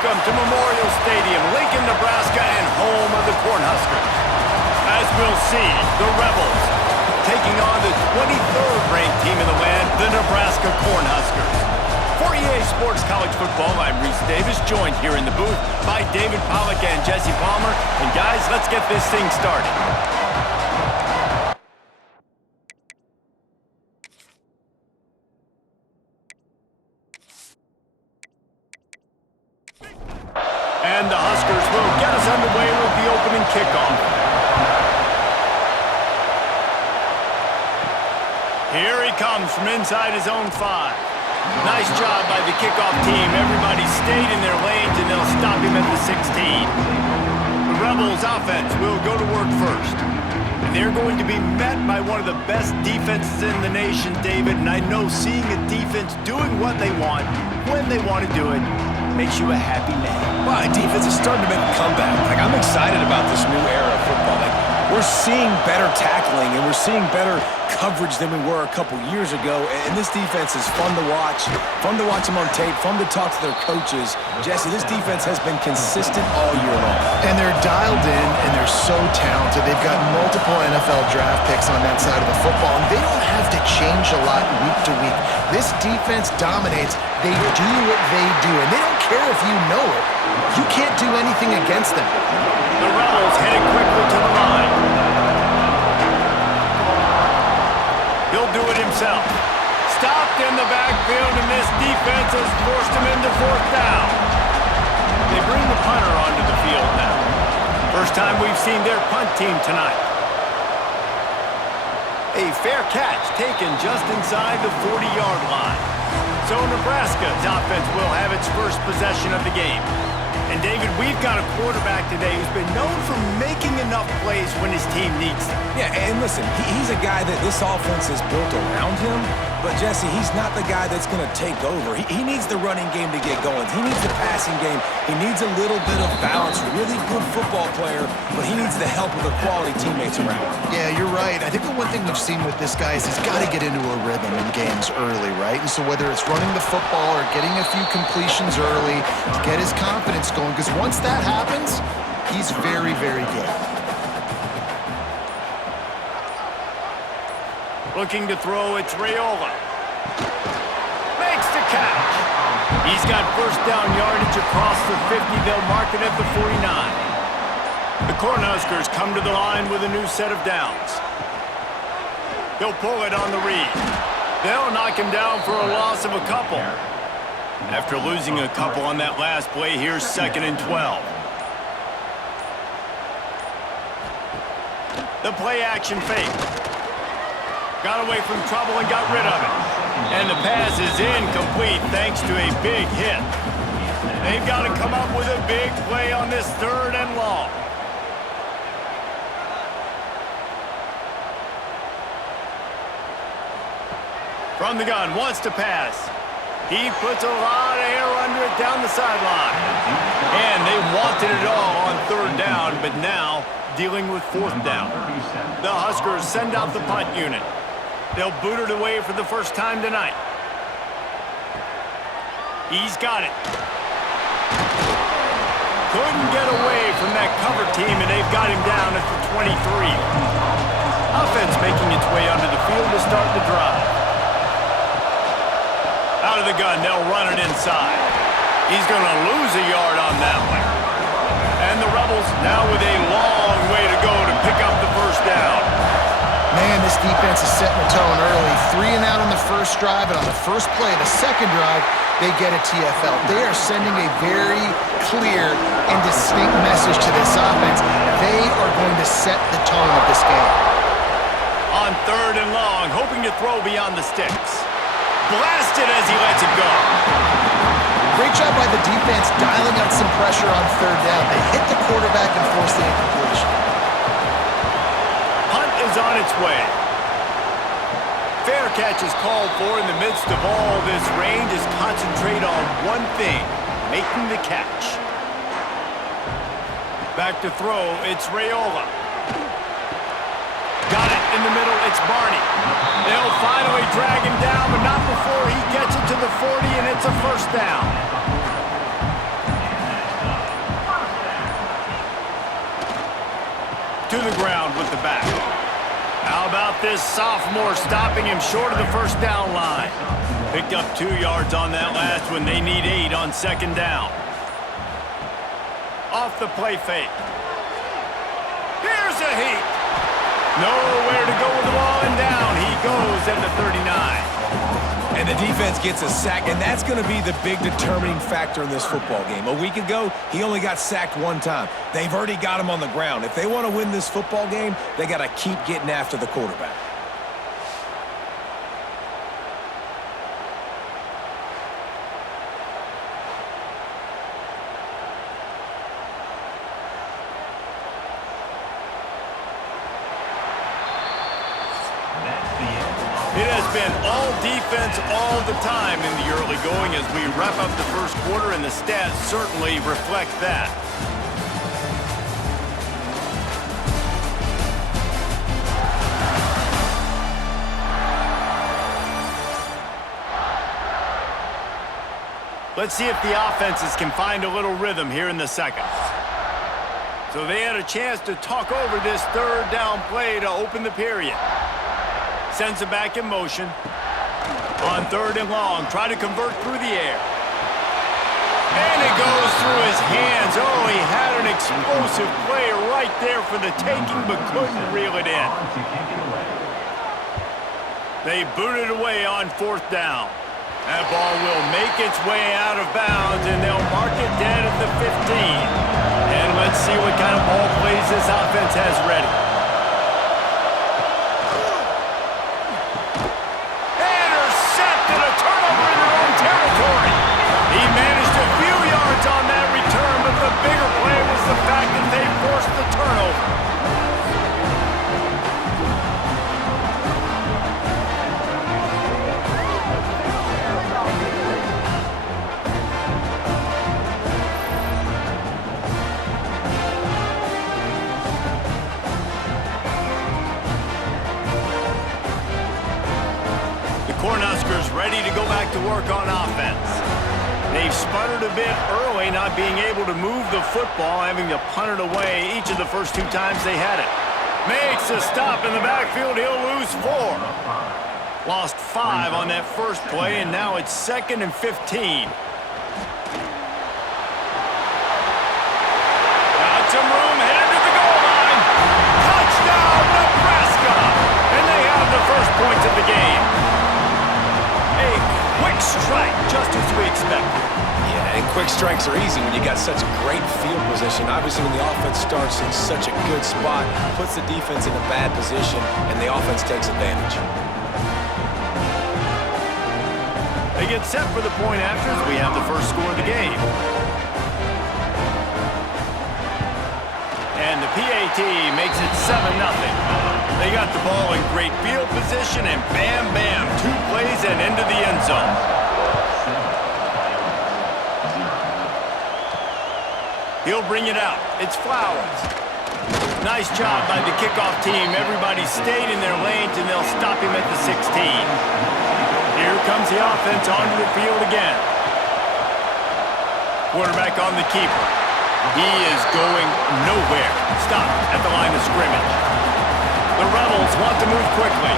Welcome to Memorial Stadium, Lincoln, Nebraska, and home of the Cornhuskers. As we'll see, the Rebels taking on the 23rd ranked team in the land, the Nebraska Cornhuskers. For EA Sports College Football, I'm Reese Davis, joined here in the booth by David Pollack and Jesse Palmer. And guys, let's get this thing started. And the Huskers will get us underway with the opening kickoff. Here he comes from inside his own 5. Nice job by the kickoff team. Everybody stayed in their lanes, and they'll stop him at the 16. The Rebels offense will go to work first. And they're going to be met by one of the best defenses in the nation, David. And I know seeing a defense doing what they want, when they want to do it, makes you a happy man. Wow, defense is starting to make a comeback. I'm excited about this new era of football. We're seeing better tackling, and we're seeing better coverage than we were a couple years ago. And this defense is fun to watch them on tape, fun to talk to their coaches. Jesse, this defense has been consistent all year long. And they're dialed in, and they're so talented. They've got multiple NFL draft picks on that side of the football, and they don't have to change a lot week to week. This defense dominates. They do what they do, and they don't care if you know it. You can't do anything against them. The Rebels heading quickly to the line. He'll do it himself. Stopped in the backfield, and this defense has forced him into 4th down. They bring the punter onto the field now. First time we've seen their punt team tonight. A fair catch taken just inside the 40-yard line. So Nebraska's offense will have its first possession of the game. And David, we've got a quarterback today who's been known for making enough plays when his team needs them. Yeah, and listen, he's a guy that this offense is built around him. But, Jesse, he's not the guy that's going to take over. He needs the running game to get going. He needs the passing game. He needs a little bit of balance. Really good football player, but he needs the help of the quality teammates around him. Yeah, you're right. I think the one thing we've seen with this guy is he's got to get into a rhythm in games early, right? And so whether it's running the football or getting a few completions early to get his confidence going, because once that happens, he's very, very good. Looking to throw, it's Raiola. Makes the catch. He's got first down yardage across the 50. They'll mark it at the 49. The Cornhuskers come to the line with a new set of downs. He'll pull it on the read. They'll knock him down for a loss of a couple. After losing a couple on that last play, here's 2nd and 12. The play action fake. Got away from trouble and got rid of it. And the pass is incomplete thanks to a big hit. They've got to come up with a big play on this 3rd and long. From the gun, wants to pass. He puts a lot of air under it down the sideline. And they wanted it all on 3rd down, but now dealing with 4th down. The Huskers send out the punt unit. They'll boot it away for the first time tonight. He's got it. Couldn't get away from that cover team, and they've got him down at the 23. Offense making its way onto the field to start the drive. Out of the gun, they'll run it inside. He's going to lose a yard on that one. And the Rebels now with a long way to go to pick up the first down. Man, this defense is setting the tone early. 3 and out on the first drive, and on the first play of the second drive, they get a TFL. They are sending a very clear and distinct message to this offense. They are going to set the tone of this game. On 3rd and long, hoping to throw beyond the sticks. Blasted as he lets it go. Great job by the defense dialing out some pressure on 3rd down. They hit the quarterback and forced the incompletion. Punt is on its way. Fair catch is called for. In the midst of all this rain, just concentrate on one thing, making the catch. Back to throw, it's Raiola. Got it in the middle, it's Barney. They'll finally drag him down, but not before he gets it to the 40, and it's a first down. to the ground with the back. How about this sophomore stopping him short of the first down line? Picked up 2 yards on that last one. They need 8 on second down. Off the play fake. Here's a heat. Nowhere to go with the ball, and down he goes at the 39. And the defense gets a sack, and that's going to be the big determining factor in this football game. A week ago, he only got sacked 1 time. They've already got him on the ground. If they want to win this football game, they got to keep getting after the quarterback. It has been all defense all the time in the early going as we wrap up the first quarter, and the stats certainly reflect that. Let's see if the offenses can find a little rhythm here in the second. So they had a chance to talk over this third down play to open the period. Sends it back in motion. On 3rd and long, try to convert through the air. And it goes through his hands. Oh, he had an explosive play right there for the taking, but couldn't reel it in. They boot it away on 4th down. That ball will make its way out of bounds, and they'll mark it dead at the 15. And let's see what kind of ball plays this offense has ready. He managed a few yards on that return, but the bigger play was the fact that they forced the turnover. The Cornhuskers ready to go back to work on offense. They've sputtered a bit early, not being able to move the football, having to punt it away each of the first 2 times they had it. Makes a stop in the backfield. He'll lose 4. Lost 5 on that first play, and now it's 2nd and 15. Got some room, headed to the goal line. Touchdown, Nebraska! And they have the first points of the game. A quick strike, just as we expected. Yeah, and quick strikes are easy when you got such great field position. Obviously, when the offense starts in such a good spot, puts the defense in a bad position, and the offense takes advantage. They get set for the point after as we have the first score of the game. And the PAT makes it 7-0. They got the ball in great field position, and bam, bam, 2 plays and into the end zone. He'll bring it out. It's Flowers. Nice job by the kickoff team. Everybody stayed in their lanes, and they'll stop him at the 16. Here comes the offense onto the field again. Quarterback on the keeper. He is going nowhere. Stop at the line of scrimmage. The Rebels want to move quickly.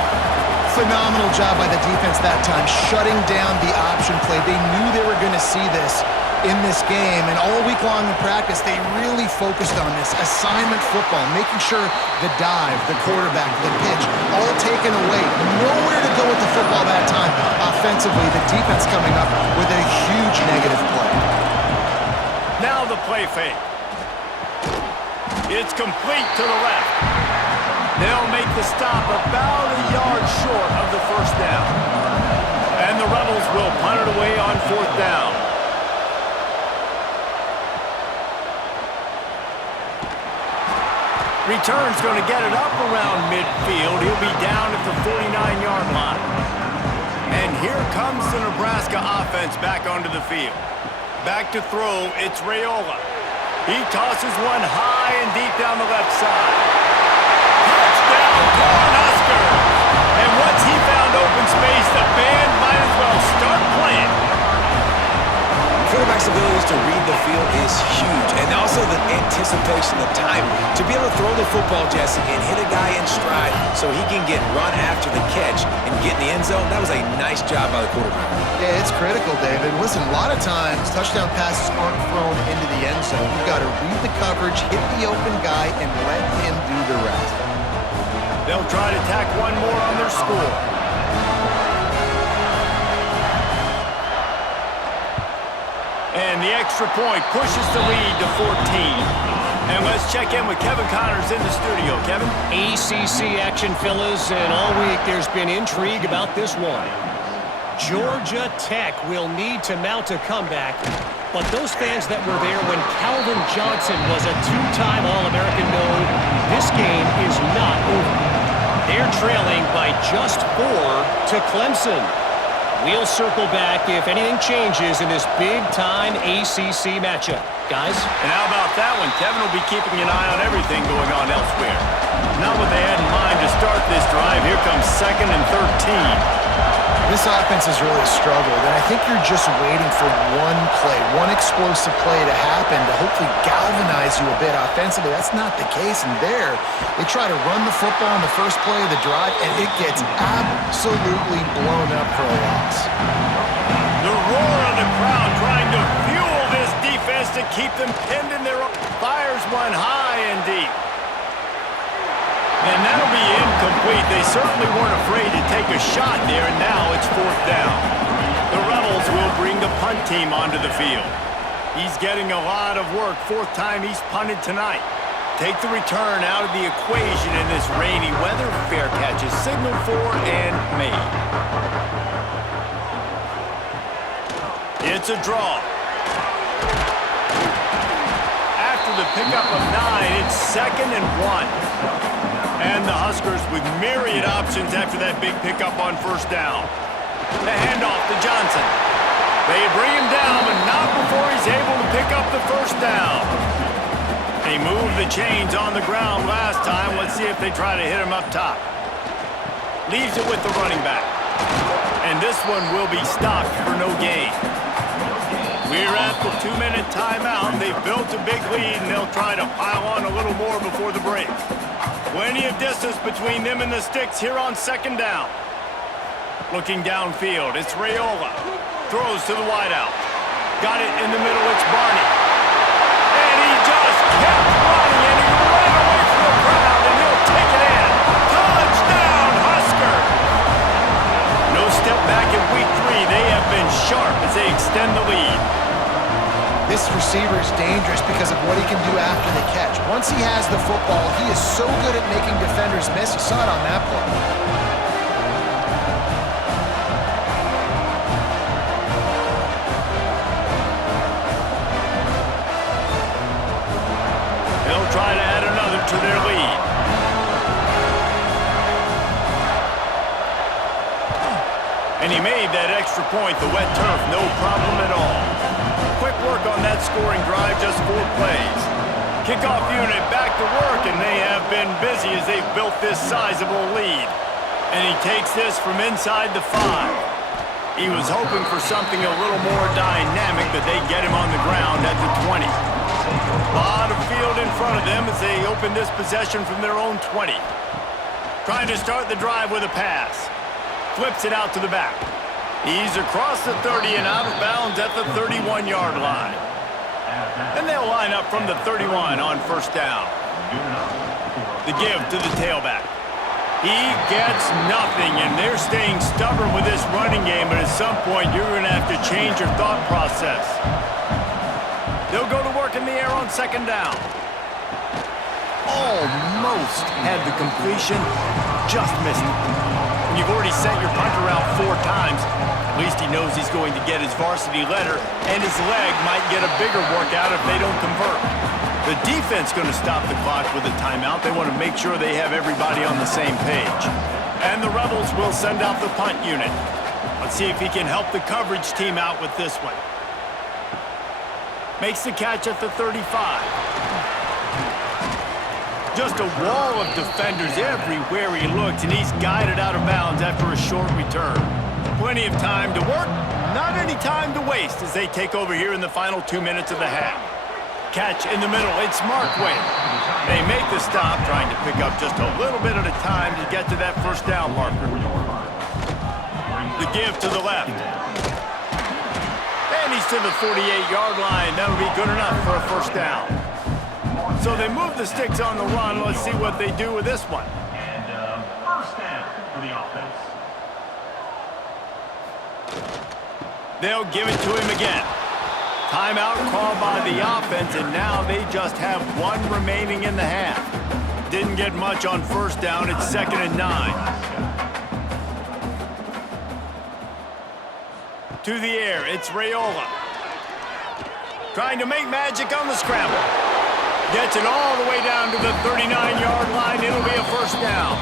Phenomenal job by the defense that time, shutting down the option play. They knew they were going to see this in this game, and all week long in practice, they really focused on this assignment football, making sure the dive, the quarterback, the pitch, all taken away. Nowhere to go with the football that time. Offensively, the defense coming up with a huge negative play. Now the play fake. It's complete to the left. They'll make the stop about a yard short of the first down. And the Rebels will punt it away on 4th down. Return's going to get it up around midfield. He'll be down at the 49-yard line. And here comes the Nebraska offense back onto the field. Back to throw, it's Raiola. He tosses one high and deep down the left side. Touchdown, Cornhuskers! And once he found open space, the band might as well start playing. Quarterback's abilities to read the field is huge, and also the anticipation anticipation, the time to be able to throw the football, Jesse, and hit a guy in stride so he can get run after the catch and get in the end zone. That was a nice job by the quarterback. Yeah, it's critical, David. Listen, a lot of times touchdown passes aren't thrown into the end zone. You've got to read the coverage, hit the open guy, and let him do the rest. They'll try to tack one more on their score. And the extra point pushes the lead to 14. And let's check in with Kevin Connors in the studio. Kevin? ACC action, fellas, and all week there's been intrigue about this one. Georgia Tech will need to mount a comeback, but those fans that were there when Calvin Johnson was a two-time All-American know this game is not over. They're trailing by just 4 to Clemson. We'll circle back if anything changes in this big-time ACC matchup. Guys? And how about that one? Kevin will be keeping an eye on everything going on elsewhere. Not what they had in mind to start this drive. Here comes 2nd and 13. This offense has really struggled, and I think you're just waiting for one play, one explosive play to happen to hopefully galvanize you a bit offensively. That's not the case, and there, they try to run the football on the first play of the drive, and it gets absolutely blown up for a loss. The roar of the crowd trying to fuel this defense to keep them pinned in their own. Fires one high and deep. And that'll be incomplete. They certainly weren't afraid to take a shot there, and now it's 4th down. The Rebels will bring the punt team onto the field. He's getting a lot of work. 4th time he's punted tonight. Take the return out of the equation in this rainy weather. Fair catch is signaled for and made. It's a draw. After the pickup of 9, it's 2nd and 1. And the Huskers with myriad options after that big pickup on 1st down. The handoff to Johnson. They bring him down, but not before he's able to pick up the 1st down. They moved the chains on the ground last time. Let's see if they try to hit him up top. Leaves it with the running back. And this one will be stopped for no gain. We're at the 2-minute timeout. They've built a big lead, and they'll try to pile on a little more before the break. Plenty of distance between them and the sticks here on 2nd down. Looking downfield, it's Raiola. Throws to the wideout. Got it in the middle, it's Barney. And he just kept running, and he ran away from the crowd, and he'll take it in. Touchdown, Husker! No step back in week 3. They have been sharp as they extend the lead. This receiver is dangerous because of what he can do after the catch. Once he has the football, he is so good at making defenders miss. You saw it on that play. They'll try to add another to their lead. And he made that extra point, the wet turf, no problem at all. Quick work on that scoring drive, just 4 plays. Kickoff unit back to work, and they have been busy as they've built this sizable lead. And he takes this from inside the 5. He was hoping for something a little more dynamic, but they get him on the ground at the 20. A lot of field in front of them as they open this possession from their own 20. Trying to start the drive with a pass. Flips it out to the back. He's across the 30 and out of bounds at the 31-yard line. And they'll line up from the 31 on 1st down. The give to the tailback. He gets nothing, and they're staying stubborn with this running game, but at some point you're going to have to change your thought process. They'll go to work in the air on 2nd down. Almost had the completion, just missed it. And you've already sent your punter out 4 times. At least he knows he's going to get his varsity letter, and his leg might get a bigger workout if they don't convert. The defense going to stop the clock with a timeout. They want to make sure they have everybody on the same page. And the Rebels will send out the punt unit. Let's see if he can help the coverage team out with this one. Makes the catch at the 35. Just a wall of defenders everywhere he looks, and he's guided out of bounds after a short return. Plenty of time to work, not any time to waste as they take over here in the final 2 minutes of the half. Catch in the middle. It's Markway. They make the stop, trying to pick up just a little bit at a time to get to that first down marker. The give to the left. And he's to the 48-yard line. That'll be good enough for a first down. So they move the sticks on the run. Let's see what they do with this one. And first down for the offense. They'll give it to him again. Timeout called by the offense, and now they just have one remaining in the half. Didn't get much on first down. It's 2nd and 9. To the air, it's Raiola. Trying to make magic on the scramble. Gets it all the way down to the 39-yard line. It'll be a first down.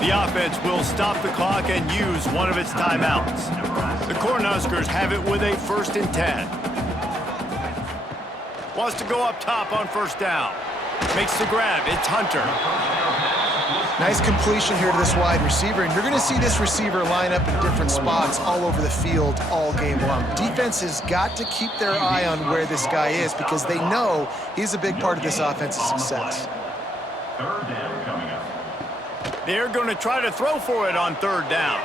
The offense will stop the clock and use one of its timeouts. The Cornhuskers have it with a 1st and 10. Wants to go up top on first down. Makes the grab. It's Hunter. Nice completion here to this wide receiver, and you're going to see this receiver line up in different spots all over the field all game long. Defense has got to keep their eye on where this guy is because they know he's a big part of this offense's success. Third down coming up. They're going to try to throw for it on 3rd down.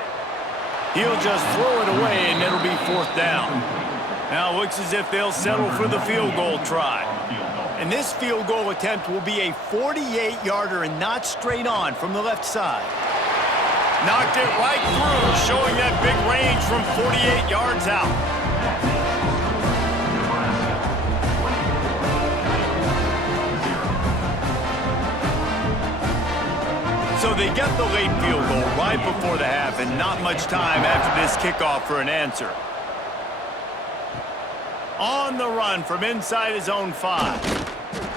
He'll just throw it away, and it'll be 4th down. Now it looks as if they'll settle for the field goal try. And this field goal attempt will be a 48-yarder and not straight on from the left side. Knocked it right through, showing that big range from 48 yards out. So they get the late field goal right before the half, and not much time after this kickoff for an answer. On the run from inside his own 5.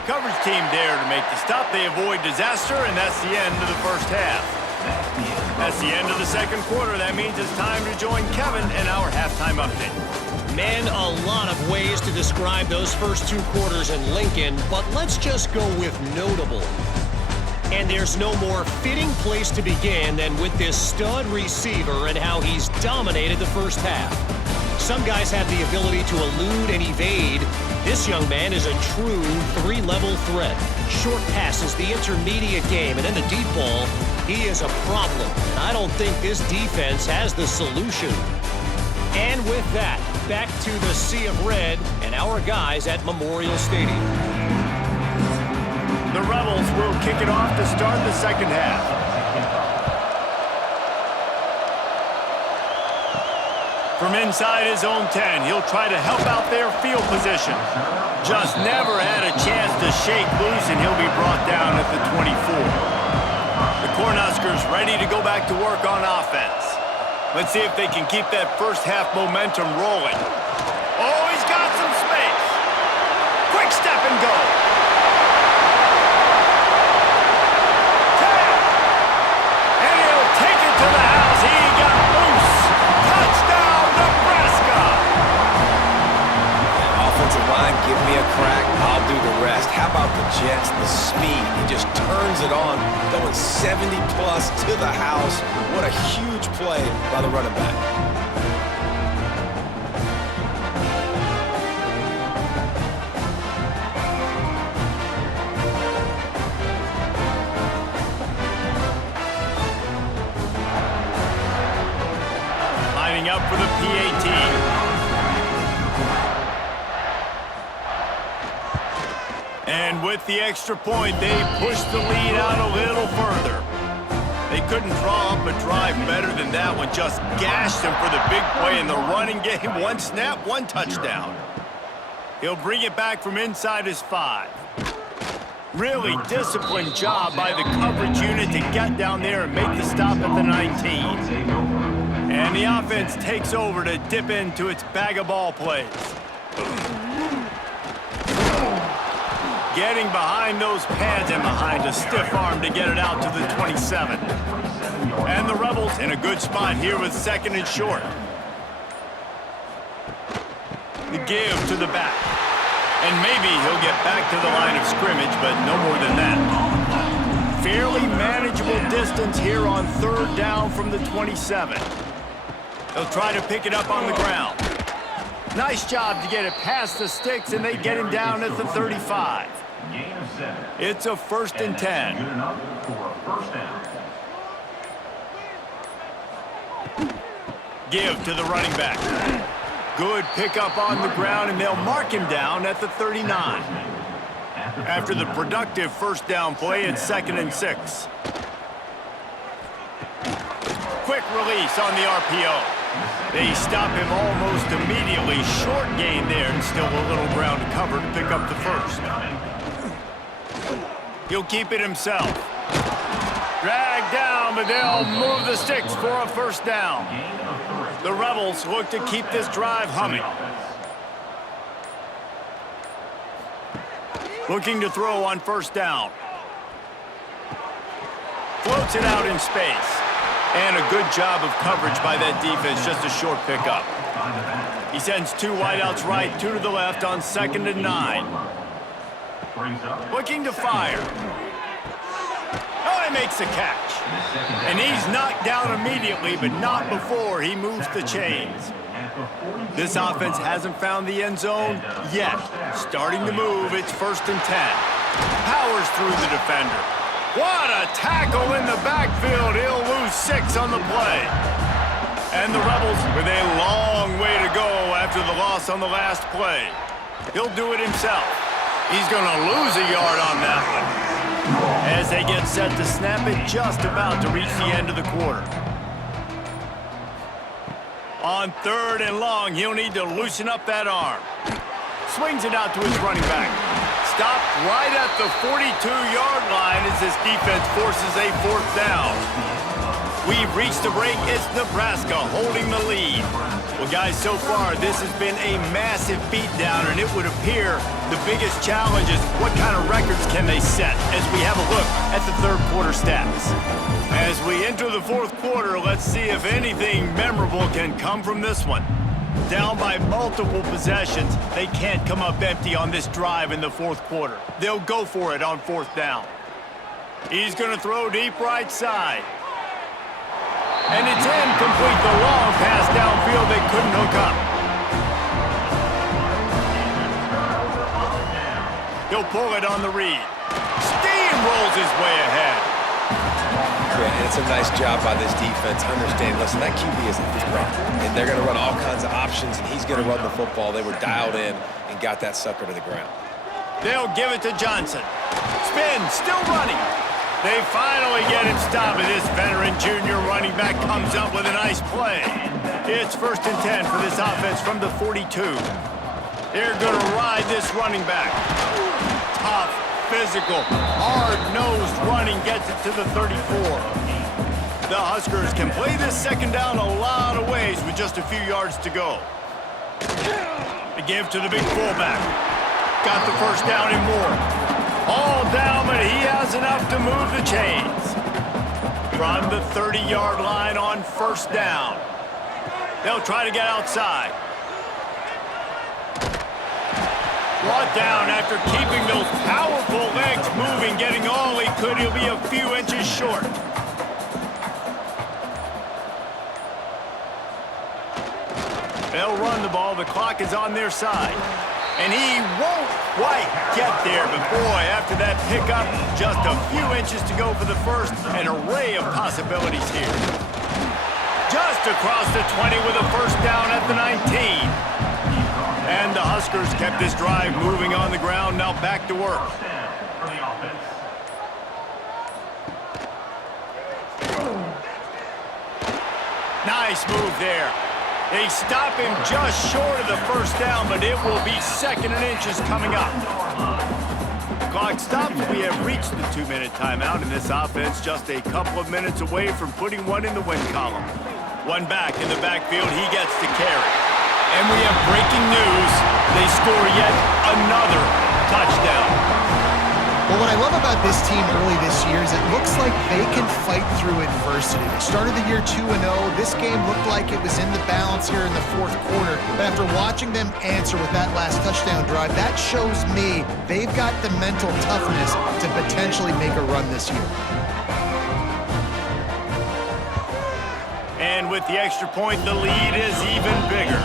Coverage team there to make the stop. They avoid disaster, and that's the end of the first half. That's the end of the second quarter. That means it's time to join Kevin in our halftime update. Man, a lot of ways to describe those first 2 quarters in Lincoln, but let's just go with notable. And there's no more fitting place to begin than with this stud receiver and how he's dominated the first half. Some guys have the ability to elude and evade. This young man is a true 3-level threat. Short passes, the intermediate game, and then the deep ball. He is a problem, and I don't think this defense has the solution. And with that, back to the Sea of Red and our guys at Memorial Stadium. The Rebels will kick it off to start the second half. From inside his own 10, he'll try to help out their field position. Just never had a chance to shake loose, and he'll be brought down at the 24. The Cornhuskers ready to go back to work on offense. Let's see if they can keep that first half momentum rolling. Oh, he's got some space. Quick step and go. And he'll take it to the house. He got loose. Touchdown, Nebraska. Offensive line, give me a crack. I'll do the rest. How about the Jets, the speed? He just turns it on, going 70-plus to the house. What a huge play by the running back. Lining up for the PAT. And with the extra point, they push the lead out a little further. They couldn't draw up a drive better than that one. Just gashed him for the big play in the running game. One snap, one touchdown. He'll bring it back from inside his 5. Really disciplined job by the coverage unit to get down there and make the stop at the 19. And the offense takes over to dip into its bag of ball plays. Getting behind those pads and behind a stiff arm to get it out to the 27. And the Rebels in a good spot here with 2nd and short. The give to the back. And maybe he'll get back to the line of scrimmage, but no more than that. Fairly manageable distance here on 3rd down from the 27. He'll try to pick it up on the ground. Nice job to get it past the sticks, and they get him down at the 35. Gain of 7. It's a 1st and 10. Good enough for a first down. Give to the running back. Good pickup on the ground, and they'll mark him down at the 39. After the productive first down play, it's 2nd and 6. Quick release on the RPO. They stop him almost immediately. Short gain there, and still a little ground to cover to pick up the first. He'll keep it himself. Dragged down, but they'll move the sticks for a first down. The Rebels look to keep this drive humming. Looking to throw on first down. Floats it out in space. And a good job of coverage by that defense, just a short pickup. He sends 2 wideouts right, 2 to the left on 2nd and 9. Looking to fire. Oh, he makes the catch. And he's knocked down immediately, but not before he moves the chains. This offense hasn't found the end zone yet. Starting to move, it's 1st and 10. Powers through the defender. What a tackle in the backfield. He'll lose 6 on the play. And the Rebels with a long way to go after the loss on the last play. He'll do it himself. He's going to lose a yard on that one. As they get set to snap it, just about to reach the end of the quarter. On 3rd and long, he'll need to loosen up that arm. Swings it out to his running back. Stopped right at the 42-yard line as this defense forces a 4th down. We've reached the break. It's Nebraska holding the lead. Well, guys, so far, this has been a massive beatdown, and it would appear the biggest challenge is what kind of records can they set as we have a look at the 3rd quarter stats. As we enter the 4th quarter, let's see if anything memorable can come from this one. Down by multiple possessions, they can't come up empty on this drive in the 4th quarter. They'll go for it on 4th down. He's going to throw deep right side. And it's incomplete, the long pass downfield they couldn't hook up. He'll pull it on the read. Steamrolls his way ahead. Yeah, and it's a nice job by this defense. Understand, listen, that QB is a threat. And they're going to run all kinds of options, and he's going to run the football. They were dialed in and got that sucker to the ground. They'll give it to Johnson. Spin, still running. They finally get him stopped, and this veteran junior running back comes up with a nice play. It's 1st and 10 for this offense from the 42. They're going to ride this running back. Tough, physical, hard-nosed running gets it to the 34. The Huskers can play this 2nd down a lot of ways with just a few yards to go. The give to the big fullback. Got the first down and more. All down, but he has enough to move the chains. From the 30-yard line on 1st down. They'll try to get outside. Brought down after keeping those powerful legs moving, getting all he could. He'll be a few inches short. They'll run the ball. The clock is on their side. And he won't quite get there, but boy, after that pickup, just a few inches to go for the first, an array of possibilities here. Just across the 20 with a first down at the 19. And the Huskers kept this drive moving on the ground, now back to work. Nice move there. They stop him just short of the first down, but it will be 2nd and inches coming up. Clock stops. We have reached the 2-minute timeout, and this offense just a couple of minutes away from putting one in the win column. One back in the backfield. He gets the carry. And we have breaking news. They score yet another touchdown. Well, what I love about this team early this year is it looks like they can fight through adversity. They started the year 2-0. This game looked like it was in the balance here in the 4th quarter. But after watching them answer with that last touchdown drive, that shows me they've got the mental toughness to potentially make a run this year. And with the extra point, the lead is even bigger.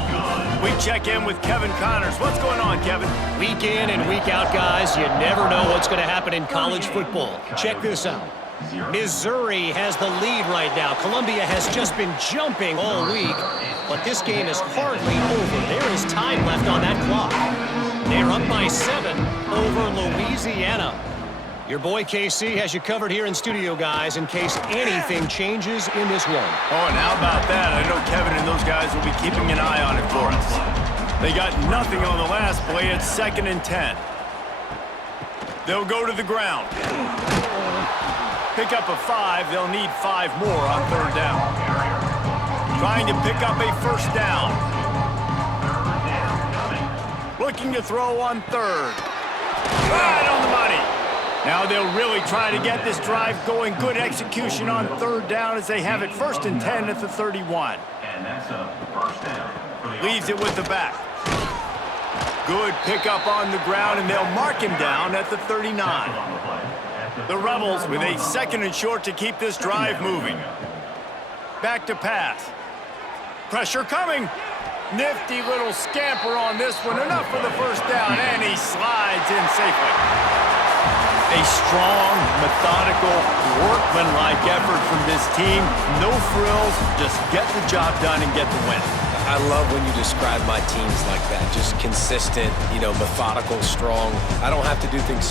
We check in with Kevin Connors. What's going on, Kevin? Week in and week out, guys, you never know what's going to happen in college football. Check this out. Missouri has the lead right now. Columbia has just been jumping all week, but this game is hardly over. There is time left on that clock. They're up by 7 over Louisiana. Your boy KC has you covered here in studio, guys, in case anything changes in this one. Oh, and how about that? I know Kevin and those guys will be keeping an eye on it for us. They got nothing on the last play. It's 2nd and 10. They'll go to the ground. Pick up a 5. They'll need 5 more on 3rd down. Trying to pick up a 1st down. Looking to throw on 3rd. Right on the money. Now they'll really try to get this drive going. Good execution on 3rd down as they have it 1st and 10 at the 31. And that's a 1st down. Leaves it with the back. Good pickup on the ground, and they'll mark him down at the 39. The Rebels with a 2nd and short to keep this drive moving. Back to pass. Pressure coming. Nifty little scamper on this one. Enough for the 1st down, and he slides in safely. A strong, methodical, workmanlike effort from this team. No frills, just get the job done and get the win. I love when you describe my teams like that. Just consistent, methodical, strong. I don't have to do things